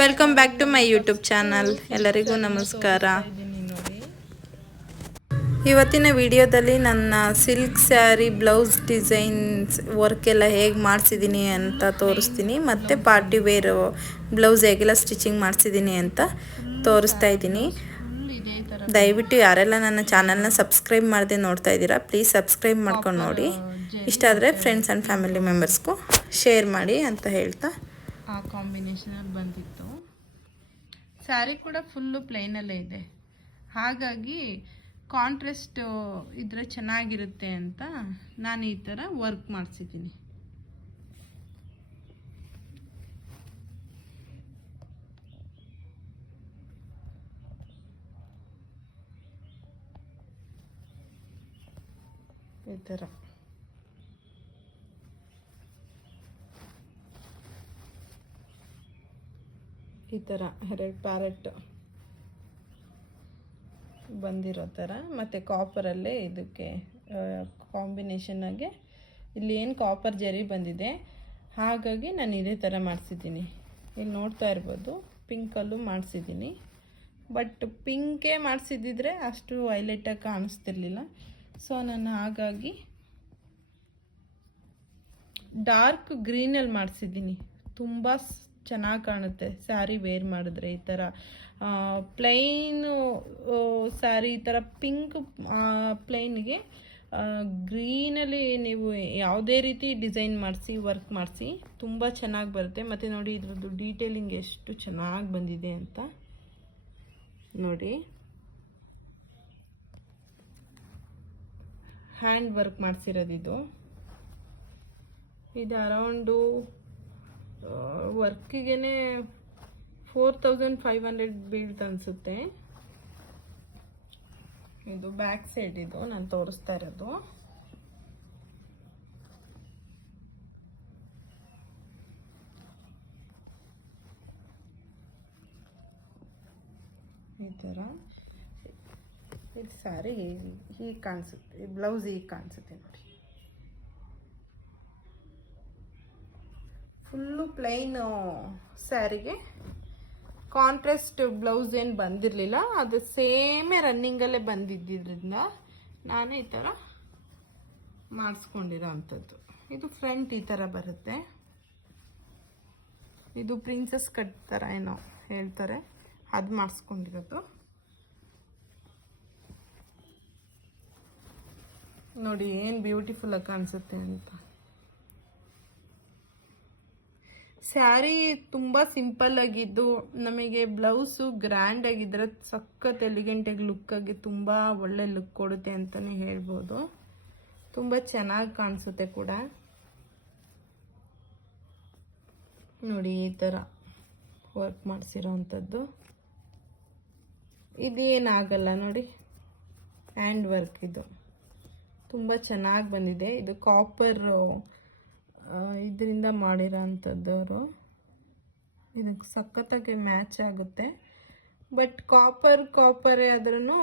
Welcome back to my YouTube channel. ಎಲ್ಲರಿಗೂ ನಮಸ್ಕಾರ. ಇವತ್ತಿನ ವಿಡಿಯೋದಲ್ಲಿ ನನ್ನ silk sari blouse designs work ಎಲ್ಲ ಹೇಗೆ ಮಾಡಿಸಿದ್ದೀನಿ ಅಂತ ತೋರಿಸ್ತೀನಿ, ಮತ್ತು ಪಾರ್ಟಿ ವೇರ್ ಬ್ಲೌಸ್ ಹೇಗೆಲ್ಲ ಸ್ಟಿಚಿಂಗ್ ಮಾಡಿಸಿದ್ದೀನಿ ಅಂತ ತೋರಿಸ್ತಾ ಇದ್ದೀನಿ. ದಯವಿಟ್ಟು ಯಾರೆಲ್ಲ ನನ್ನ ಚಾನಲ್ನ ಸಬ್ಸ್ಕ್ರೈಬ್ ಮಾಡದೆ ನೋಡ್ತಾ ಇದ್ದೀರಾ, ಪ್ಲೀಸ್ ಸಬ್ಸ್ಕ್ರೈಬ್ ಮಾಡ್ಕೊಂಡು ನೋಡಿ. ಇಷ್ಟ ಆದರೆ ಫ್ರೆಂಡ್ಸ್ ಆ್ಯಂಡ್ ಫ್ಯಾಮಿಲಿ ಮೆಂಬರ್ಸ್ಗೂ ಶೇರ್ ಮಾಡಿ ಅಂತ ಹೇಳ್ತಾ, ಆ ಕಾಂಬಿನೇಷನಲ್ಲಿ ಬಂದಿತ್ತು. ಸ್ಯಾರಿ ಕೂಡ ಫುಲ್ಲು ಪ್ಲೈನಲ್ಲೇ ಇದೆ, ಹಾಗಾಗಿ ಕಾಂಟ್ರಾಸ್ಟ್ ಇದ್ರೆ ಚೆನ್ನಾಗಿರುತ್ತೆ ಅಂತ ನಾನು ಈ ಥರ ವರ್ಕ್ ಮಾಡಿಸಿದ್ದೀನಿ. ಈ ಥರ ಎರಡು ಪ್ಯಾರೆಟ್ ಬಂದಿರೋ ಥರ, ಮತ್ತು ಕಾಪರಲ್ಲೇ ಇದಕ್ಕೆ ಕಾಂಬಿನೇಷನ್ನಾಗೆ ಇಲ್ಲಿ ಏನು ಕಾಪರ್ ಜರಿ ಬಂದಿದೆ, ಹಾಗಾಗಿ ನಾನು ಇದೇ ಥರ ಮಾಡಿಸಿದ್ದೀನಿ. ಇಲ್ಲಿ ನೋಡ್ತಾ ಇರ್ಬೋದು, ಪಿಂಕಲ್ಲೂ ಮಾಡಿಸಿದ್ದೀನಿ. ಬಟ್ ಪಿಂಕೇ ಮಾಡಿಸಿದ್ದಿದ್ರೆ ಅಷ್ಟು ಹೈಲೈಟಾಗಿ ಕಾಣಿಸ್ತಿರ್ಲಿಲ್ಲ. ಸೊ ನಾನು ಹಾಗಾಗಿ ಡಾರ್ಕ್ ಗ್ರೀನಲ್ಲಿ ಮಾಡಿಸಿದ್ದೀನಿ. ತುಂಬ ಚೆನ್ನಾಗಿ ಕಾಣುತ್ತೆ ಸ್ಯಾರಿ ವೇರ್ ಮಾಡಿದ್ರೆ. ಈ ಥರ ಪ್ಲೈನು ಸ್ಯಾರಿ ಈ ಥರ ಪಿಂಕ್ ಪ್ಲೈನ್ಗೆ ಗ್ರೀನಲ್ಲಿ ನೀವು ಯಾವುದೇ ರೀತಿ ಡಿಸೈನ್ ಮಾಡಿಸಿ ವರ್ಕ್ ಮಾಡಿಸಿ ತುಂಬ ಚೆನ್ನಾಗಿ ಬರುತ್ತೆ. ಮತ್ತು ನೋಡಿ ಇದ್ರದ್ದು ಡೀಟೇಲಿಂಗ್ ಎಷ್ಟು ಚೆನ್ನಾಗಿ ಬಂದಿದೆ ಅಂತ ನೋಡಿ. ಹ್ಯಾಂಡ್ ವರ್ಕ್ ಮಾಡಿಸಿರೋದು ಇದು ಅರೌಂಡು ವರ್ಕಿಗೆ 4500 ಬೀಳ್ತು ಅನಿಸುತ್ತೆ. ಇದು ಬ್ಯಾಕ್ ಸೈಡ್, ಇದು ನಾನು ತೋರಿಸ್ತಾ ಇರೋದು. ಈ ಥರ ಇದು ಸ್ಯಾರಿ ಹೀಗೆ ಕಾಣಿಸುತ್ತೆ, ಬ್ಲೌಸ್ ಹೀಗೆ ಕಾಣಿಸುತ್ತೆ ನೋಡಿ. ಫುಲ್ಲು ಪ್ಲೈನ್ ಸ್ಯಾರಿಗೆ ಕಾಂಟ್ರಾಸ್ಟ್ ಬ್ಲೌಸ್ ಏನು ಬಂದಿರಲಿಲ್ಲ, ಅದು ಸೇಮೇ ರನ್ನಿಂಗಲ್ಲೇ ಬಂದಿದ್ದರಿಂದ ನಾನು ಈ ಥರ ಮಾಡಿಸ್ಕೊಂಡಿರೋ ಅಂಥದ್ದು. ಇದು ಫ್ರಂಟ್ ಈ ಥರ ಬರುತ್ತೆ. ಇದು ಪ್ರಿನ್ಸಸ್ ಕಟ್ ಥರ ಏನೋ ಹೇಳ್ತಾರೆ, ಅದು ಮಾಡಿಸ್ಕೊಂಡಿರೋದು ನೋಡಿ. ಏನು ಬ್ಯೂಟಿಫುಲ್ಲಾಗಿ ಕಾಣಿಸುತ್ತೆ ಅಂತ. ಸ್ಯಾರಿ ತುಂಬ ಸಿಂಪಲ್ ಆಗಿದ್ದು ನಮಗೆ ಬ್ಲೌಸು ಗ್ರ್ಯಾಂಡ್ ಆಗಿದ್ರೆ ಸಖತ್ ಎಲಿಗೆಂಟಾಗಿ ಲುಕ್ಕಾಗಿ ತುಂಬ ಒಳ್ಳೆ ಲುಕ್ ಕೊಡುತ್ತೆ ಅಂತಲೇ ಹೇಳ್ಬೋದು. ತುಂಬ ಚೆನ್ನಾಗಿ ಕಾಣಿಸುತ್ತೆ ಕೂಡ ನೋಡಿ. ಈ ಥರ ವರ್ಕ್ ಮಾಡಿಸಿರೋ ಅಂಥದ್ದು ಇದೇನಾಗಲ್ಲ ನೋಡಿ. ಹ್ಯಾಂಡ್ ವರ್ಕ್ ಇದು ತುಂಬ ಚೆನ್ನಾಗಿ ಬಂದಿದೆ. ಇದು ಕಾಪರ್ ಇದರಿಂದ ಮಾಡಿರೋ ಅಂಥದ್ದವರು, ಇದಕ್ಕೆ ಸಖತ್ತಾಗಿ ಮ್ಯಾಚ್ ಆಗುತ್ತೆ. ಬಟ್ ಕಾಪರೇ ಆದ್ರೂ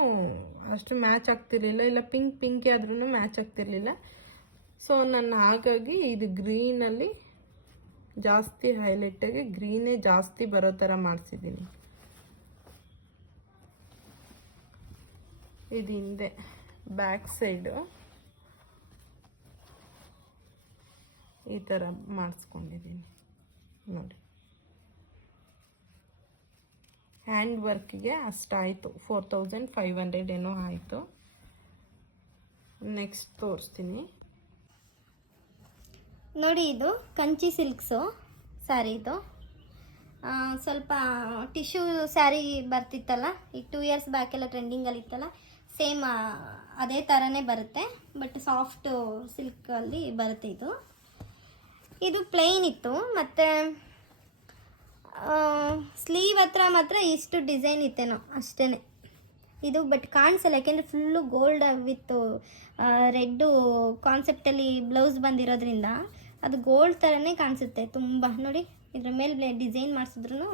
ಅಷ್ಟು ಮ್ಯಾಚ್ ಆಗ್ತಿರ್ಲಿಲ್ಲ, ಇಲ್ಲ ಪಿಂಕೇ ಆದ್ರೂ ಮ್ಯಾಚ್ ಆಗ್ತಿರ್ಲಿಲ್ಲ. ಸೊ ನಾನು ಹಾಗಾಗಿ ಇದು ಗ್ರೀನಲ್ಲಿ ಜಾಸ್ತಿ ಹೈಲೈಟಾಗಿ ಗ್ರೀನೇ ಜಾಸ್ತಿ ಬರೋ ಥರ ಮಾಡಿಸಿದ್ದೀನಿ. ಇದು ಹಿಂದೆ ಬ್ಯಾಕ್ ಸೈಡು ಈ ಥರ ಮಾಡಿಸ್ಕೊಂಡಿದ್ದೀನಿ ನೋಡಿ. ಹ್ಯಾಂಡ್ ವರ್ಕಿಗೆ ಅಷ್ಟಾಯಿತು, 4500 ಏನೋ ಆಯಿತು. ನೆಕ್ಸ್ಟ್ ತೋರಿಸ್ತೀನಿ ನೋಡಿ. ಇದು ಕಂಚಿ ಸಿಲ್ಕ್ಸು ಸ್ಯಾರಿ. ಇದು ಸ್ವಲ್ಪ ಟಿಶ್ಯೂ ಸ್ಯಾರಿ ಬರ್ತಿತ್ತಲ್ಲ ಈಗ 2 ಇಯರ್ಸ್ ಬ್ಯಾಕೆಲ್ಲ ಟ್ರೆಂಡಿಂಗಲ್ಲಿ ಇತ್ತಲ್ಲ, ಸೇಮ್ ಅದೇ ಥರನೇ ಬರುತ್ತೆ. ಬಟ್ ಸಾಫ್ಟ್ ಸಿಲ್ಕಲ್ಲಿ ಬರುತ್ತೆ. ಇದು ಪ್ಲೈನ್ ಇತ್ತು, ಮತ್ತು ಸ್ಲೀವ್ ಹತ್ರ ಮಾತ್ರ ಇಷ್ಟು ಡಿಸೈನ್ ಇತ್ತೇನೋ ಅಷ್ಟೇ ಇದು. ಬಟ್ ಕಾಣಿಸಲ್ಲ, ಯಾಕೆಂದರೆ ಫುಲ್ಲು ಗೋಲ್ಡ್ ವಿತ್ ರೆಡ್ಡು ಕಾನ್ಸೆಪ್ಟಲ್ಲಿ ಬ್ಲೌಸ್ ಬಂದಿರೋದ್ರಿಂದ ಅದು ಗೋಲ್ಡ್ ಥರನೇ ಕಾಣಿಸುತ್ತೆ ತುಂಬ ನೋಡಿ. ಇದ್ರ ಮೇಲೆ ಡಿಸೈನ್ ಮಾಡಿಸಿದ್ರೂ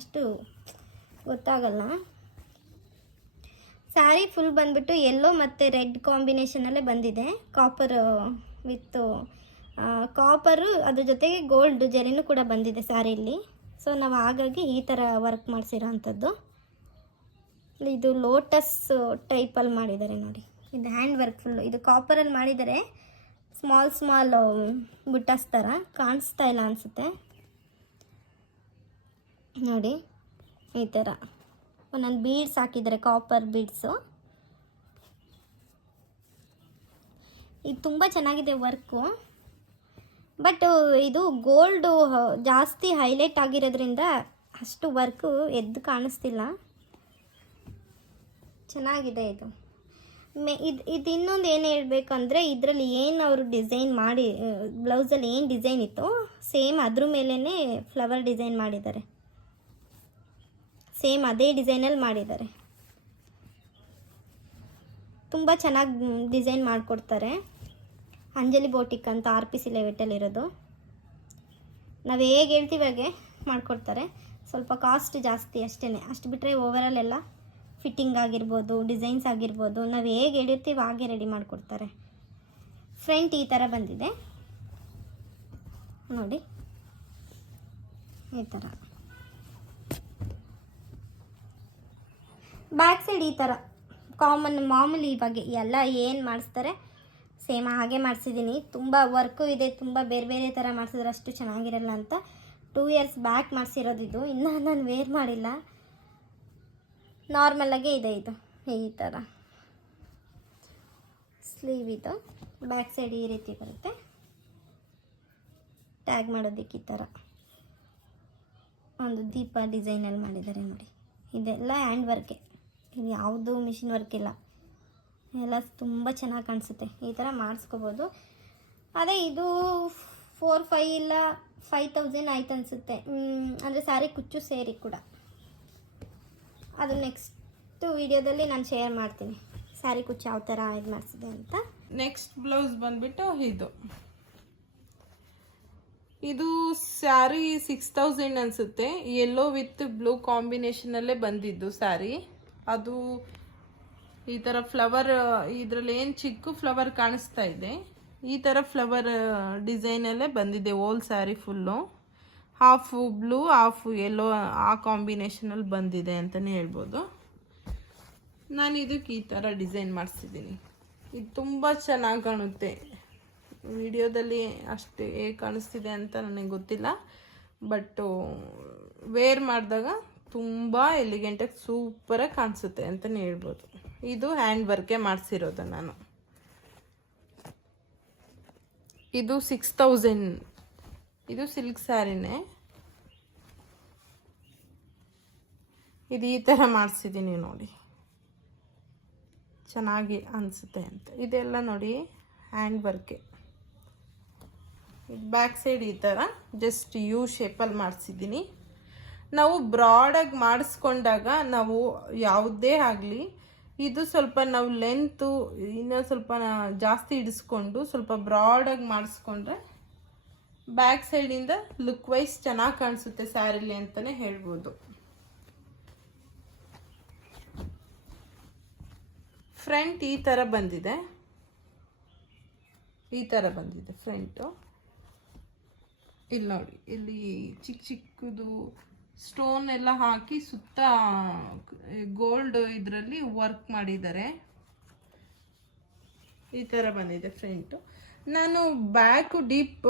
ಅಷ್ಟು ಗೊತ್ತಾಗಲ್ಲ. ಸ್ಯಾರಿ ಫುಲ್ ಬಂದ್ಬಿಟ್ಟು ಯೆಲ್ಲೋ ಮತ್ತು ರೆಡ್ ಕಾಂಬಿನೇಷನಲ್ಲೇ ಬಂದಿದೆ. ಕಾಪರ್ ವಿತ್ ಕಾಪರು ಅದ್ರ ಜೊತೆಗೆ ಗೋಲ್ಡ್ ಜರಿನೂ ಕೂಡ ಬಂದಿದೆ ಸ್ಯಾರಿಲಿ. ಸೊ ನಾವು ಹಾಗಾಗಿ ಈ ಥರ ವರ್ಕ್ ಮಾಡಿಸಿರೋ ಅಂಥದ್ದು. ಇದು ಲೋಟಸ್ ಟೈಪಲ್ಲಿ ಮಾಡಿದ್ದಾರೆ ನೋಡಿ. ಇದು ಹ್ಯಾಂಡ್ ವರ್ಕ್ ಫುಲ್ಲು. ಇದು ಕಾಪರಲ್ಲಿ ಮಾಡಿದ್ದಾರೆ. ಸ್ಮಾಲ್ ಬುಟ್ಟಾಸ್ ಥರ ಕಾಣಿಸ್ತಾ ಇಲ್ಲ ಅನಿಸುತ್ತೆ ನೋಡಿ. ಈ ಥರ ಒಂದೊಂದು ಬೀಡ್ಸ್ ಹಾಕಿದ್ದಾರೆ, ಕಾಪರ್ ಬೀಡ್ಸು. ಇದು ತುಂಬ ಚೆನ್ನಾಗಿದೆ ವರ್ಕು. ಬಟ್ ಇದು ಗೋಲ್ಡು ಜಾಸ್ತಿ ಹೈಲೈಟ್ ಆಗಿರೋದ್ರಿಂದ ಅಷ್ಟು ವರ್ಕು ಎದ್ದು ಕಾಣಿಸ್ತಿಲ್ಲ. ಚೆನ್ನಾಗಿದೆ ಇದು. ಇದು ಇನ್ನೊಂದು ಏನು ಹೇಳಬೇಕಂದ್ರೆ, ಇದರಲ್ಲಿ ಏನು ಅವರು ಡಿಸೈನ್ ಮಾಡಿ ಬ್ಲೌಸಲ್ಲಿ ಏನು ಡಿಸೈನ್ ಇತ್ತು ಸೇಮ್ ಅದ್ರ ಮೇಲೇ ಫ್ಲವರ್ ಡಿಸೈನ್ ಮಾಡಿದ್ದಾರೆ. ಸೇಮ್ ಅದೇ ಡಿಸೈನಲ್ಲಿ ಮಾಡಿದ್ದಾರೆ. ತುಂಬ ಚೆನ್ನಾಗಿ ಡಿಸೈನ್ ಮಾಡಿಕೊಡ್ತಾರೆ. ಅಂಜಲಿ ಬೋಟಿಕ್ ಅಂತ RPC ಲೆವೆಟಲ್ಲಿರೋದು. ನಾವು ಹೇಗೆ ಹೇಳ್ತೀವಿ ಹಾಗೆ ಮಾಡಿಕೊಡ್ತಾರೆ. ಸ್ವಲ್ಪ ಕಾಸ್ಟ್ ಜಾಸ್ತಿ ಅಷ್ಟೇ. ಅಷ್ಟು ಬಿಟ್ಟರೆ ಓವರಾಲ್ ಎಲ್ಲ ಫಿಟ್ಟಿಂಗ್ ಆಗಿರ್ಬೋದು, ಡಿಸೈನ್ಸ್ ಆಗಿರ್ಬೋದು, ನಾವು ಹೇಗೆ ಹೇಳಿರ್ತೀವಿ ಹಾಗೆ ರೆಡಿ ಮಾಡಿಕೊಡ್ತಾರೆ. ಫ್ರಂಟ್ ಈ ಥರ ಬಂದಿದೆ ನೋಡಿ, ಈ ಥರ. ಬ್ಯಾಕ್ ಸೈಡ್ ಈ ಥರ ಮಾಮೂಲಿ ಇವಾಗ ಎಲ್ಲ ಏನು ಮಾಡಿಸ್ತಾರೆ ಸೇಮ್ ಹಾಗೆ ಮಾಡಿಸಿದ್ದೀನಿ. ತುಂಬ ವರ್ಕು ಇದೆ, ತುಂಬ ಬೇರೆ ಬೇರೆ ಥರ ಮಾಡಿಸಿದ್ರೆ ಅಷ್ಟು ಚೆನ್ನಾಗಿರಲ್ಲ ಅಂತ 2 ಇಯರ್ಸ್ ಬ್ಯಾಕ್ ಮಾಡಿಸಿರೋದು ಇದು. ಇನ್ನೂ ನಾನು ವೇರ್ ಮಾಡಿಲ್ಲ. ನಾರ್ಮಲಾಗೇ ಇದೆ ಇದು. ಈ ಥರ ಸ್ಲೀವ್ ಇದು. ಬ್ಯಾಕ್ ಸೈಡ್ ಈ ರೀತಿ ಬರುತ್ತೆ. ಟ್ಯಾಗ್ ಮಾಡೋದಕ್ಕೆ ಈ ಥರ ಒಂದು ದೀಪ ಡಿಸೈನಲ್ಲಿ ಮಾಡಿದ್ದಾರೆ ನೋಡಿ. ಇದೆಲ್ಲ ಹ್ಯಾಂಡ್ ವರ್ಕೆ, ಇದು ಯಾವುದು ಮಿಷಿನ್ ವರ್ಕ್ ಇಲ್ಲ. ಎಲ್ಲ ತುಂಬ ಚೆನ್ನಾಗಿ ಕಾಣಿಸುತ್ತೆ. ಈ ಥರ ಮಾಡಿಸ್ಕೋಬೋದು. ಅದೇ ಇದು 4-5 ಇಲ್ಲ 5000 ಆಯ್ತು ಅನಿಸುತ್ತೆ. ಅಂದರೆ ಸ್ಯಾರಿ ಕುಚ್ಚು ಸೇರಿ ಕೂಡ. ಅದು ನೆಕ್ಸ್ಟ್ ವಿಡಿಯೋದಲ್ಲಿ ನಾನು ಶೇರ್ ಮಾಡ್ತೀನಿ, ಸ್ಯಾರಿ ಕುಚ್ಚು ಯಾವ ಥರ ಇದು ಮಾಡಿಸಿದೆ ಅಂತ. ನೆಕ್ಸ್ಟ್ ಬ್ಲೌಸ್ ಬಂದ್ಬಿಟ್ಟು ಇದು ಸ್ಯಾರಿ 6000 ಅನಿಸುತ್ತೆ. ಯೆಲ್ಲೋ ವಿತ್ ಬ್ಲೂ ಕಾಂಬಿನೇಷನಲ್ಲೇ ಬಂದಿದ್ದು ಸ್ಯಾರಿ. ಅದು ಈ ಥರ ಫ್ಲವರ್, ಇದರಲ್ಲಿ ಏನು ಚಿಕ್ಕ ಫ್ಲವರ್ ಕಾಣಿಸ್ತಾ ಇದೆ, ಈ ಥರ ಫ್ಲವರ್ ಡಿಸೈನಲ್ಲೇ ಬಂದಿದೆ whole sari full. Half blue half yellow ಆ ಕಾಂಬಿನೇಷನಲ್ಲಿ ಬಂದಿದೆ ಅಂತಲೇ ಹೇಳ್ಬೋದು. ನಾನು ಇದಕ್ಕೆ ಈ ಥರ ಡಿಸೈನ್ ಮಾಡಿಸಿದ್ದೀನಿ. ಇದು ತುಂಬ ಚೆನ್ನಾಗಿ ಕಾಣುತ್ತೆ. ವಿಡಿಯೋದಲ್ಲಿ ಅಷ್ಟು ಹೇಗೆ ಕಾಣಿಸ್ತಿದೆ ಅಂತ ನನಗೆ ಗೊತ್ತಿಲ್ಲ, ಬಟ್ಟು ವೇರ್ ಮಾಡಿದಾಗ ತುಂಬ ಎಲಿಗೆಂಟಾಗಿ ಸೂಪರಾಗಿ ಕಾಣಿಸುತ್ತೆ ಅಂತಲೇ ಹೇಳ್ಬೋದು. ಇದು ಹ್ಯಾಂಡ್ ವರ್ಕೆ ಮಾಡಿಸಿರೋದು ನಾನು. ಇದು 6000. ಇದು ಸಿಲ್ಕ್ ಸ್ಯಾರಿನೇ. ಇದು ಈ ಥರ ಮಾಡಿಸಿದ್ದೀನಿ ನೋಡಿ, ಚೆನ್ನಾಗಿ ಅನಿಸುತ್ತೆ ಅಂತ. ಇದೆಲ್ಲ ನೋಡಿ ಹ್ಯಾಂಡ್ ವರ್ಕೆ. ಬ್ಯಾಕ್ ಸೈಡ್ ಈ ಥರ ಜಸ್ಟ್ ಯು ಶೇಪಲ್ಲಿ ಮಾಡಿಸಿದ್ದೀನಿ. ನಾವು ಬ್ರಾಡಾಗಿ ಮಾಡಿಸ್ಕೊಂಡಾಗ ನಾವು ಯಾವುದೇ ಆಗಲಿ ಇದು ಸ್ವಲ್ಪ ನಾವು ಲೆಂತು ಇನ್ನೂ ಸ್ವಲ್ಪ ಜಾಸ್ತಿ ಇಡಿಸ್ಕೊಂಡು ಸ್ವಲ್ಪ ಬ್ರಾಡಾಗಿ ಮಾಡಿಸ್ಕೊಂಡ್ರೆ ಬ್ಯಾಕ್ ಸೈಡಿಂದ ಲುಕ್ ವೈಸ್ ಚೆನ್ನಾಗಿ ಕಾಣಿಸುತ್ತೆ ಸ್ಯಾರಿಲಿ ಅಂತಲೇ ಹೇಳ್ಬೋದು. ಫ್ರಂಟ್ ಈ ಥರ ಬಂದಿದೆ, ಈ ಥರ ಬಂದಿದೆ ಫ್ರಂಟು. ಇಲ್ಲಿ ನೋಡಿ, ಇಲ್ಲಿ ಚಿಕ್ಕ ಚಿಕ್ಕದು ಸ್ಟೋನ್ ಎಲ್ಲ ಹಾಕಿ ಸುತ್ತ ಗೋಲ್ಡ್ ಇದರಲ್ಲಿ ವರ್ಕ್ ಮಾಡಿದ್ದಾರೆ. ಈ ಥರ ಬಂದಿದೆ ಫ್ರಂಟು. ನಾನು ಬ್ಯಾಕು ಡೀಪ್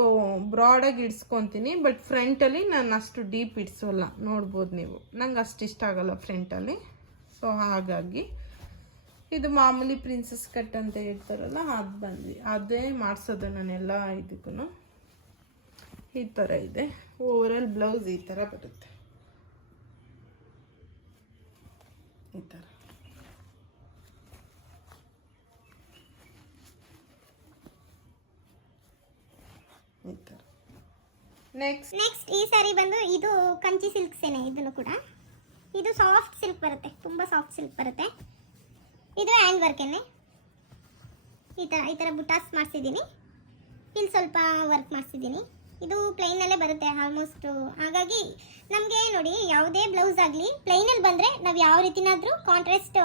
ಬ್ರಾಡಾಗಿ ಇಡ್ಸ್ಕೊತೀನಿ, ಬಟ್ ಫ್ರಂಟಲ್ಲಿ ನಾನು ಅಷ್ಟು ಡೀಪ್ ಇಡ್ಸೋಲ್ಲ. ನೋಡ್ಬೋದು ನೀವು, ನಂಗೆ ಅಷ್ಟು ಇಷ್ಟ ಆಗಲ್ಲ ಫ್ರಂಟಲ್ಲಿ. ಸೊ ಹಾಗಾಗಿ ಇದು ಮಾಮೂಲಿ ಪ್ರಿನ್ಸಸ್ ಕಟ್ ಅಂತ ಹೇಳ್ತಾರಲ್ಲ, ಅದು ಬಂದ್ವಿ ಅದೇ ಮಾಡಿಸೋದು ನಾನೆಲ್ಲ ಇದಕ್ಕೂ. ಈ ಥರ ಇದೆ ಓವರಾಲ್ ಬ್ಲೌಸ್. ಈ ಥರ ಬರುತ್ತೆ, ಈ ಥರ. ಈ ಥರ. ನೆಕ್ಸ್ಟ್ ಈ ಸ್ಯಾರಿ ಬಂದು ಇದು ಕಂಚಿ ಸಿಲ್ಕ್ ಸೇನೆ. ಇದನ್ನು ಕೂಡ ಇದು ಸಾಫ್ಟ್ ಸಿಲ್ಕ್ ಬರುತ್ತೆ, ತುಂಬ ಸಾಫ್ಟ್ ಸಿಲ್ಕ್ ಬರುತ್ತೆ. ಇದು ಹ್ಯಾಂಡ್ ವರ್ಕೇನೆ. ಈ ಥರ ಬುಟಾಸ್ ಮಾಡಿಸಿದ್ದೀನಿ. ಇಲ್ಲಿ ಸ್ವಲ್ಪ ವರ್ಕ್ ಮಾಡಿಸಿದ್ದೀನಿ. ಇದು ಪ್ಲೈನಲ್ಲೇ ಬರುತ್ತೆ ಆಲ್ಮೋಸ್ಟ್. ಹಾಗಾಗಿ ನಮಗೆ ನೋಡಿ ಯಾವುದೇ ಬ್ಲೌಸ್ ಆಗಲಿ ಪ್ಲೈನಲ್ಲಿ ಬಂದರೆ ನಾವು ಯಾವ ರೀತಿನಾದರೂ ಕಾಂಟ್ರಾಸ್ಟ್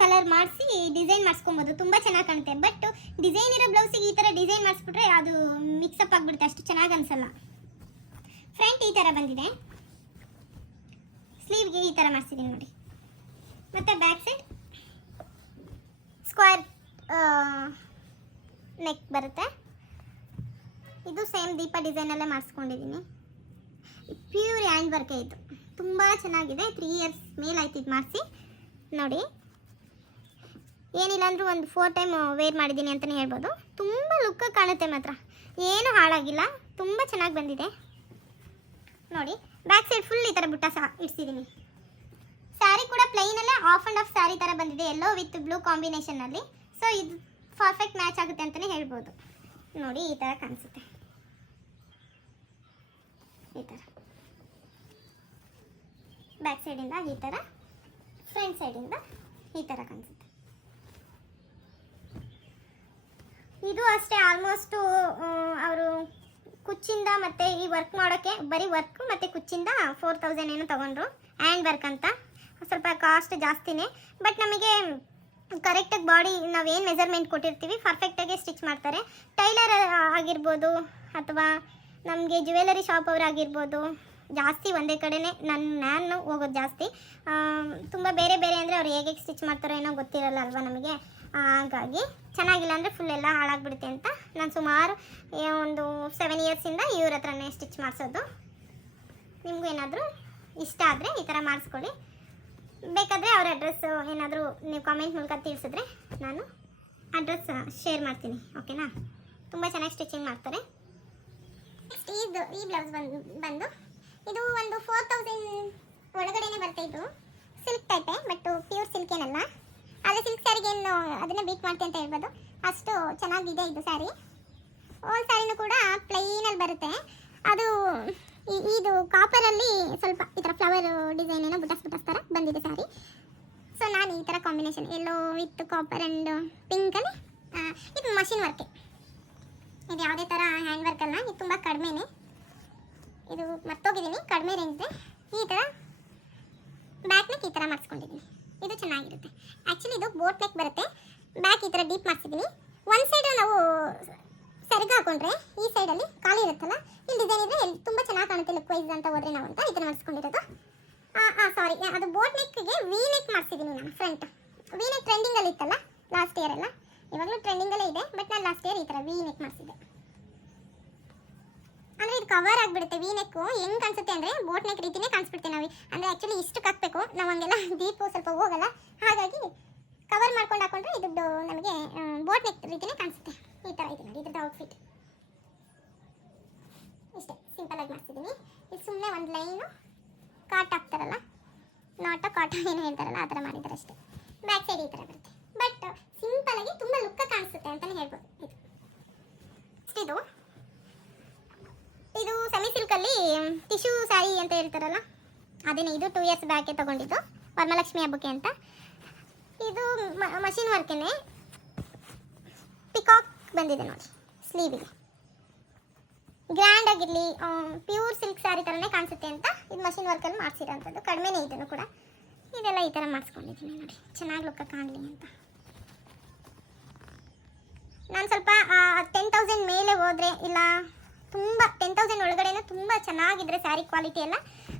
ಕಲರ್ ಮಾಡಿಸಿ ಡಿಸೈನ್ ಮಾಡಿಸ್ಕೊಬೋದು, ತುಂಬ ಚೆನ್ನಾಗಿ ಕಾಣುತ್ತೆ. ಬಟ್ ಡಿಸೈನ್ ಇರೋ ಬ್ಲೌಸಿಗೆ ಈ ಥರ ಡಿಸೈನ್ ಮಾಡಿಸ್ಬಿಟ್ರೆ ಅದು ಮಿಕ್ಸಪ್ ಆಗಿಬಿಡುತ್ತೆ, ಅಷ್ಟು ಚೆನ್ನಾಗಿ ಅನಿಸಲ್ಲ. ಫ್ರಂಟ್ ಈ ಥರ ಬಂದಿದೆ, ಸ್ಲೀವ್ಗೆ ಈ ಥರ ಮಾಡಿಸಿದ್ದೀನಿ ನೋಡಿ. ಮತ್ತು ಬ್ಯಾಕ್ ಸೈಡ್ ಸ್ಕ್ವೇರ್ ನೆಕ್ ಬರುತ್ತೆ. ಇದು ಸೇಮ್ ದೀಪ ಡಿಸೈನಲ್ಲೇ ಮಾಡಿಸ್ಕೊಂಡಿದ್ದೀನಿ. ಪ್ಯೂರ್ ಹ್ಯಾಂಡ್ ವರ್ಕೇ ಇದು, ತುಂಬ ಚೆನ್ನಾಗಿದೆ. 3 ಇಯರ್ಸ್ ಮೇಲಾಯ್ತು ಇದು ಮಾಡಿಸಿ ನೋಡಿ. ಏನಿಲ್ಲ ಅಂದರೂ ಒಂದು 4 ಟೈಮ್ ವೇರ್ ಮಾಡಿದ್ದೀನಿ ಅಂತಲೇ ಹೇಳ್ಬೋದು. ತುಂಬ ಲುಕ್ ಕಾಣುತ್ತೆ ಮಾತ್ರ, ಏನು ಹಾಳಾಗಿಲ್ಲ, ತುಂಬ ಚೆನ್ನಾಗಿ ಬಂದಿದೆ ನೋಡಿ. ಬ್ಯಾಕ್ ಸೈಡ್ ಫುಲ್ ಈ ಥರ ಬುಟ್ಟ ಸಹ ಇಡ್ಸಿದ್ದೀನಿ. ಸ್ಯಾರಿ ಕೂಡ ಪ್ಲೈನಲ್ಲೇ ಆಫ್ ಆ್ಯಂಡ್ ಆಫ್ ಸ್ಯಾರಿ ಥರ ಬಂದಿದೆ, ಎಲ್ಲೋ ವಿತ್ ಬ್ಲೂ ಕಾಂಬಿನೇಷನ್ನಲ್ಲಿ. ಸೊ ಇದು ಪರ್ಫೆಕ್ಟ್ ಮ್ಯಾಚ್ ಆಗುತ್ತೆ ಅಂತಲೇ ಹೇಳ್ಬೋದು ನೋಡಿ. ಈ ಥರ ಕಾಣಿಸುತ್ತೆ, ಈ ಥರ ಬ್ಯಾಕ್ ಸೈಡಿಂದ ಈ ಥರ, ಫ್ರಂಟ್ ಸೈಡಿಂದ ಈ ಥರ ಕಾಣಿಸುತ್ತೆ. ಇದು ಅಷ್ಟೇ ಆಲ್ಮೋಸ್ಟು ಅವರು ಕುಚ್ಚಿಂದ ಮತ್ತು ಈ ವರ್ಕ್ ಮಾಡೋಕ್ಕೆ ಬರೀ ವರ್ಕ್ ಮತ್ತು ಕುಚ್ಚಿಂದ 4000 ಏನೋ ತೊಗೊಂಡ್ರು. ಹ್ಯಾಂಡ್ ವರ್ಕ್ ಅಂತ ಸ್ವಲ್ಪ ಕಾಸ್ಟ್ ಜಾಸ್ತಿನೇ, ಬಟ್ ನಮಗೆ ಕರೆಕ್ಟಾಗಿ ಬಾಡಿ ನಾವೇನು ಮೆಜರ್ಮೆಂಟ್ ಕೊಟ್ಟಿರ್ತೀವಿ ಪರ್ಫೆಕ್ಟಾಗಿ ಸ್ಟಿಚ್ ಮಾಡ್ತಾರೆ. ಟೈಲರ್ ಆಗಿರ್ಬೋದು ಅಥವಾ ನಮಗೆ ಜ್ಯುವೆಲರಿ ಶಾಪ್ ಅವರಾಗಿರ್ಬೋದು, ಜಾಸ್ತಿ ಒಂದೇ ಕಡೆನೇ ನಾನು ಹೋಗೋದು ಜಾಸ್ತಿ. ತುಂಬ ಬೇರೆ ಬೇರೆ ಅಂದರೆ ಅವ್ರು ಹೇಗೆ ಸ್ಟಿಚ್ ಮಾಡ್ತಾರೋ ಏನೋ ಗೊತ್ತಿರಲ್ಲ ಅಲ್ವಾ ನಮಗೆ. ಹಾಗಾಗಿ ಚೆನ್ನಾಗಿಲ್ಲ ಅಂದರೆ ಫುಲ್ ಎಲ್ಲ ಹಾಳಾಗ್ಬಿಡುತ್ತೆ ಅಂತ ನಾನು ಸುಮಾರು ಒಂದು 7 ಇಯರ್ಸಿಂದ ಇವ್ರ ಹತ್ರನೇ ಸ್ಟಿಚ್ ಮಾಡಿಸೋದು. ನಿಮಗೂ ಏನಾದರೂ ಇಷ್ಟ ಆದರೆ ಈ ಥರ ಮಾಡಿಸ್ಕೊಳ್ಳಿ. ಬೇಕಾದರೆ ಅವ್ರ ಅಡ್ರೆಸ್ ಏನಾದರೂ ನೀವು ಕಾಮೆಂಟ್ ಮೂಲಕ ತಿಳಿಸಿದ್ರೆ ನಾನು ಅಡ್ರೆಸ್ ಶೇರ್ ಮಾಡ್ತೀನಿ, ಓಕೆನಾ? ತುಂಬ ಚೆನ್ನಾಗಿ ಸ್ಟಿಚಿಂಗ್ ಮಾಡ್ತಾರೆ. ನೆಕ್ಸ್ಟ್ ಈ ಬ್ಲೌಸ್ ಬಂದು ಇದು ಒಂದು 4000 ಒಳಗಡೆನೇ ಬರ್ತಾ. ಇದು ಸಿಲ್ಕ್ ಟೈಪೇ, ಬಟ್ ಪ್ಯೂರ್ ಸಿಲ್ಕ್ ಏನಲ್ಲ. ಆದರೆ ಸಿಲ್ಕ್ ಸ್ಯಾರಿಗೇನು ಅದನ್ನೇ ಬೀಟ್ ಮಾಡ್ತೆ ಅಂತ ಹೇಳ್ಬೋದು, ಅಷ್ಟು ಚೆನ್ನಾಗಿದೆ ಇದು ಸ್ಯಾರಿ. ಓಲ್ ಸ್ಯಾರಿನೂ ಕೂಡ ಪ್ಲೈನಲ್ಲಿ ಬರುತ್ತೆ. ಅದು ಇದು ಕಾಪರಲ್ಲಿ ಸ್ವಲ್ಪ ಈ ಥರ ಫ್ಲವರ್ ಡಿಸೈನ್ ಏನೋ ಬುಟಸ್ ಥರ ಬಂದಿದೆ ಸ್ಯಾರಿ. ಸೊ ನಾನು ಈ ಥರ combination yellow with copper and ಪಿಂಕಲ್ಲಿ, ಇದು ಮಷಿನ್ ವರ್ಕೆ, ಇದು ಯಾವುದೇ ಥರ ಹ್ಯಾಂಡ್ ವರ್ಕ್ ಅಲ್ಲ, ಇದು ತುಂಬ ಕಡಿಮೆನೇ. ಇದು ಮರ್ತೋಗಿದ್ದೀನಿ, ಕಡಿಮೆ ರೇಂಜ್ದೆ. ಈ ಥರ ಬ್ಯಾಕ್ ನೆಕ್ ಈ ಥರ ಮಾಡಿಸ್ಕೊಂಡಿದ್ದೀನಿ, ಇದು ಚೆನ್ನಾಗಿರುತ್ತೆ. ಆ್ಯಕ್ಚುಲಿ ಇದು ಬೋಟ್ ನೆಕ್ ಬರುತ್ತೆ, ಬ್ಯಾಕ್ ಈ ಥರ ಡೀಪ್ ಮಾಡಿಸಿದ್ದೀನಿ. ಒಂದು ಸೈಡು ನಾವು ಸೆರಗ ಹಾಕೊಂಡ್ರೆ ಈ ಸೈಡಲ್ಲಿ ಖಾಲಿ ಇರುತ್ತಲ್ಲ, ಇಲ್ಲಿ ಡಿಸೈನ್ ಇದ್ರೆ ತುಂಬ ಚೆನ್ನಾಗಿ ಕಾಣುತ್ತೆ ಲುಕ್ ವೈಸ್ ಅಂತ ಹೋದ್ರೆ ನಾವು ಅಂತ ಇದನ್ನು ಮಾಡಿಸ್ಕೊಂಡಿರೋದು. ಸಾರಿ, ಅದು ಬೋಟ್ ನೆಕ್ಗೆ ವಿ ನೆಕ್ ಮಾಡಿಸಿದ್ದೀನಿ ನಾನು. ಫ್ರಂಟ್ ವಿ ನೆಕ್ ಟ್ರೆಂಡಿಂಗಲ್ಲಿ ಇತ್ತಲ್ಲ ಲಾಸ್ಟ್ ಇಯರ್ ಎಲ್ಲ, ಇವಾಗಲೂ ಟ್ರೆಂಡಿಂಗಲ್ಲೇ ಇದೆ, ಬಟ್ ನಾನು ಲಾಸ್ಟ್ ಇಯರ್ ಈ ಥರ ವಿ ನೆಕ್ ಮಾಡಿಸಿದ್ದೆ. ಅಂದರೆ ಇದು ಕವರ್ ಆಗಿಬಿಡುತ್ತೆ. ವಿ ನೆಕ್ಕು ಹೆಂಗೆ ಕಾಣಿಸುತ್ತೆ ಅಂದರೆ ಬೋಟ್ ನೆಕ್ ರೀತಿಯೇ ಕಾಣಿಸ್ಬಿಡ್ತೇವೆ ನಾವು. ಅಂದರೆ ಆ್ಯಕ್ಚುಲಿ ಇಷ್ಟು ಹಾಕಬೇಕು ನಾವು, ಹಂಗೆಲ್ಲ ಡೀಪು ಸ್ವಲ್ಪ ಹೋಗಲ್ಲ. ಹಾಗಾಗಿ ಕವರ್ ಮಾಡ್ಕೊಂಡು ಹಾಕೊಂಡ್ರೆ ಇದು ನಮಗೆ ಬೋಟ್ ನೆಕ್ ರೀತಿಯೇ ಕಾಣಿಸುತ್ತೆ. ಈ ಥರ ಇದೆ ನೋಡಿ ಇದ್ರದ್ದು ಔಟ್ಫಿಟ್. ಇಷ್ಟೇ ಸಿಂಪಲಾಗಿ ಮಾಡಿಸಿದ್ದೀನಿ. ಇದು ಸುಮ್ಮನೆ ಒಂದು ಲೈನು ಕಾಟ್ ಹಾಕ್ತಾರಲ್ಲ, ನಾಟ ಕಾಟ ಏನು ಹೇಳ್ತಾರಲ್ಲ ಆ ಥರ ಮಾಡಿದ್ದಾರೆ ಅಷ್ಟೇ. ಬ್ಯಾಕ್ ಸೈಡ್ ಈ ಥರ ಬರುತ್ತೆ, ಬಟ್ ಸಿಂಪಲಾಗಿ ತುಂಬ ಲುಕ್ಕ ಕಾಣಿಸುತ್ತೆ ಅಂತಲೇ ಹೇಳ್ಬೋದು. ಇದು ಇದು ಸೆಮಿ ಸಿಲ್ಕಲ್ಲಿ ಟಿಶ್ಯೂ ಸ್ಯಾರಿ ಅಂತ ಹೇಳ್ತಾರಲ್ಲ ಅದೇನೇ. ಇದು 2 ಇಯರ್ಸ್ ಬ್ಯಾಕೆ ತೊಗೊಂಡಿದ್ದು ವರಮಹಾಲಕ್ಷ್ಮಿ ಹಬ್ಬಕ್ಕೆ ಅಂತ. ಇದು ಮಷಿನ್ ವರ್ಕೇನೆ, ಪಿಕಾಕ್ ಬಂದಿದೆ ನೋಡಿ ಸ್ಲೀವಿಗೆ. ಗ್ರ್ಯಾಂಡ್ ಆಗಿರಲಿ, ಪ್ಯೂರ್ ಸಿಲ್ಕ್ ಸ್ಯಾರಿ ಥರನೇ ಕಾಣಿಸುತ್ತೆ ಅಂತ ಇದು ಮಷಿನ್ ವರ್ಕಲ್ಲಿ ಮಾಡಿಸಿರೋಂಥದ್ದು. ಕಡಿಮೆನೇ ಇದನ್ನು ಕೂಡ. ಇದೆಲ್ಲ ಈ ಥರ ಮಾಡಿಸ್ಕೊಂಡಿದ್ದೀನಿ ನೋಡಿ, ಚೆನ್ನಾಗಿ ಲುಕ್ಕ ಕಾಣಲಿ ಅಂತ. ನಾನು ಸ್ವಲ್ಪ 10,000 ಮೇಲೆ ಹೋದರೆ, ಇಲ್ಲ ತುಂಬ 10,000 ಒಳಗಡೆನೂ ತುಂಬ ಚೆನ್ನಾಗಿದ್ದರೆ ಸ್ಯಾರಿ ಕ್ವಾಲಿಟಿ ಎಲ್ಲ,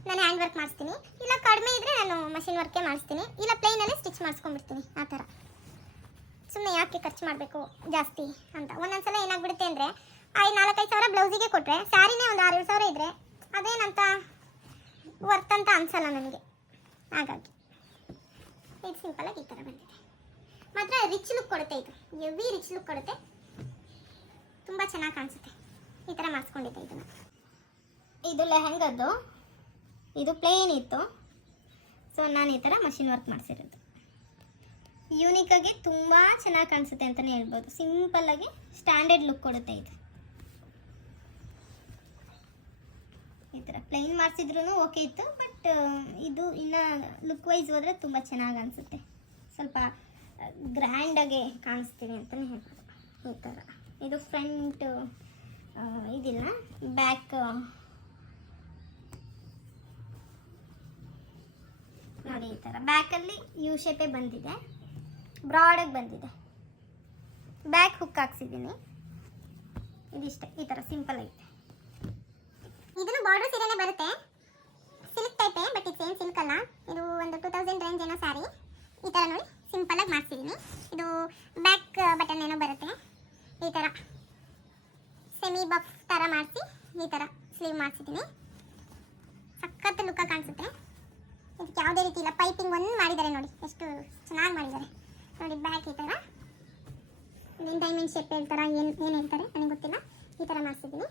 ನಾನು ಹ್ಯಾಂಡ್ ವರ್ಕ್ ಮಾಡಿಸ್ತೀನಿ. ಇಲ್ಲ ಕಡಿಮೆ ಇದ್ದರೆ ನಾನು ಮಷಿನ್ ವರ್ಕೇ ಮಾಡಿಸ್ತೀನಿ, ಇಲ್ಲ ಪ್ಲೈನಲ್ಲೇ ಸ್ಟಿಚ್ ಮಾಡಿಸ್ಕೊಂಡ್ಬಿಡ್ತೀನಿ. ಆ ಥರ ಸುಮ್ಮನೆ ಯಾಕೆ ಖರ್ಚು ಮಾಡಬೇಕು ಜಾಸ್ತಿ ಅಂತ. ಒಂದೊಂದ್ಸಲ ಏನಾಗ್ಬಿಡುತ್ತೆ ಅಂದರೆ 4-5 ಸಾವಿರ ಬ್ಲೌಸಿಗೆ ಕೊಟ್ಟರೆ ಸ್ಯಾರಿನೇ ಒಂದು 6-7 ಸಾವಿರ ಇದ್ದರೆ ಅದೇನಂತ ವರ್ತ್ ಅಂತ ಅನಿಸಲ್ಲ ನನಗೆ. ಹಾಗಾಗಿ ಇದು ಸಿಂಪಲಾಗಿ ಈ ಥರ ಬಂದಿದೆ. ಮಾತ್ರ ರಿಚ್ ಲುಕ್ ಕೊಡುತ್ತೆ, ಇದು ಹೆವಿ ರಿಚ್ ಲುಕ್ ಕೊಡುತ್ತೆ, ತುಂಬ ಚೆನ್ನಾಗಿ ಕಾಣಿಸುತ್ತೆ. ಈ ಥರ ಮಾಡಿಸ್ಕೊಂಡಿದ್ದೆ ಇದನ್ನು. ಇದು ಲೆಹಂಗದ್ದು, ಇದು ಪ್ಲೇನ್ ಇತ್ತು. ಸೊ ನಾನು ಈ ಥರ ಮಷಿನ್ ವರ್ಕ್ ಮಾಡಿಸಿರೋದು. ಯೂನಿಕಾಗಿ ತುಂಬ ಚೆನ್ನಾಗಿ ಕಾಣಿಸುತ್ತೆ ಅಂತಲೇ ಹೇಳ್ಬೋದು. ಸಿಂಪಲ್ಲಾಗಿ ಸ್ಟ್ಯಾಂಡರ್ಡ್ ಲುಕ್ ಕೊಡುತ್ತೆ ಇದು. ಈ ಥರ ಪ್ಲೈನ್ ಮಾಡಿಸಿದ್ರೂ ಓಕೆ ಇತ್ತು, ಬಟ್ ಇದು ಇನ್ನು ಲುಕ್ ವೈಸ್ ಹೋದರೆ ತುಂಬ ಚೆನ್ನಾಗಿ ಅನಿಸುತ್ತೆ. ಸ್ವಲ್ಪ ಗ್ರ್ಯಾಂಡಾಗಿ ಕಾಣಿಸ್ತೀವಿ ಅಂತಲೇ ಹೇಳ್ಬೋದು. ಈ ಥರ ಇದು ಫ್ರಂಟ್ ಇದಿಲ್ಲ ಬ್ಯಾಕ್ ನೋಡಿ ಈ ಥರ ಬ್ಯಾಕಲ್ಲಿ ಯು ಶೇಪೇ ಬಂದಿದೆ, ಬ್ರಾಡಾಗಿ ಬಂದಿದೆ. ಬ್ಯಾಕ್ ಹುಕ್ ಹಾಕ್ಸಿದ್ದೀನಿ. ಇದಿಷ್ಟೇ, ಈ ಥರ ಸಿಂಪಲ್ ಐತೆ. ಇದನ್ನು ಬಾರ್ಡರ್ ಸೀರೆನೇ ಬರುತ್ತೆ, ಸಿಲ್ಕ್ ಟೈಪೇ, ಬಟ್ ಇದು ಸೇಮ್ ಸಿಲ್ಕ್ ಅಲ್ಲ. ಇದು ಒಂದು 2000 ರೇಂಜ್ ಏನೋ ಸ್ಯಾರಿ. ಈ ಥರ ನೋಡಿ ಸಿಂಪಲಾಗಿ ಮಾಡಿಸಿದ್ದೀನಿ. ಇದು ಬ್ಯಾಕ್ ಬಟನ್ ಏನೋ ಬರುತ್ತೆ, ಈ ಥರ ಸೆಮಿ ಬಫ್ ಥರ ಮಾಡಿಸಿ ಈ ಥರ ಸ್ಲೀವ್ ಮಾಡಿಸಿದ್ದೀನಿ. ಸಖತ್ ಲುಕ್ಕ ಕಾಣಿಸುತ್ತೆ. ಇದಕ್ಕೆ ಯಾವುದೇ ರೀತಿ ಇಲ್ಲ, ಪೈಪಿಂಗ್ ಒಂದು ಮಾಡಿದ್ದಾರೆ ನೋಡಿ, ಎಷ್ಟು ಚೆನ್ನಾಗಿ ಮಾಡಿದ್ದಾರೆ ನೋಡಿ. ಬ್ಯಾಕ್ ಈ ಥರ ಡೈಮಂಡ್ ಶೇಪ್ ಹೇಳ್ತಾರ, ಏನು ಹೇಳ್ತಾರೆ ನನಗೆ ಗೊತ್ತಿಲ್ಲ, ಈ ಥರ ಮಾಡಿಸಿದ್ದೀನಿ.